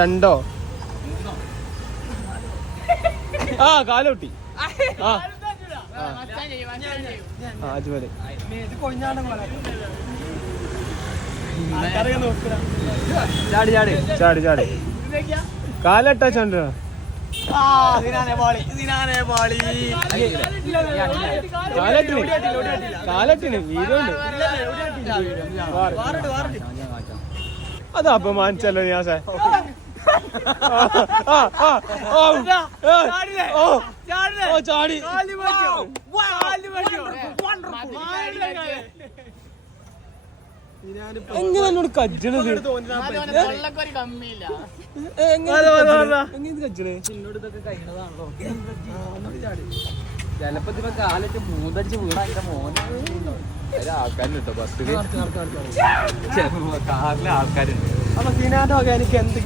രണ്ടോ ആ കാലോട്ടി അജ്മല് ചാടി ചാടി ചാടി ചാടി കാലട്ട ചണ്ട കാലട്ടിന് വീരുണ്ട് അത് അപമാനിച്ചല്ലോ ഞാൻ ചാടി എങ്ങനെ എന്നോട് കജ്ജണത് ചിലപ്പോ ഇതിപ്പോ കാലിട്ട് മൂന്നടിച്ച് വീണ എന്റെ മോനെ ആൾക്കാരുണ്ട് ബസ്സില് കാറിലെ ആൾക്കാരുണ്ട്. അപ്പൊ സിനാന്റെ വക എനിക്ക് എന്ത്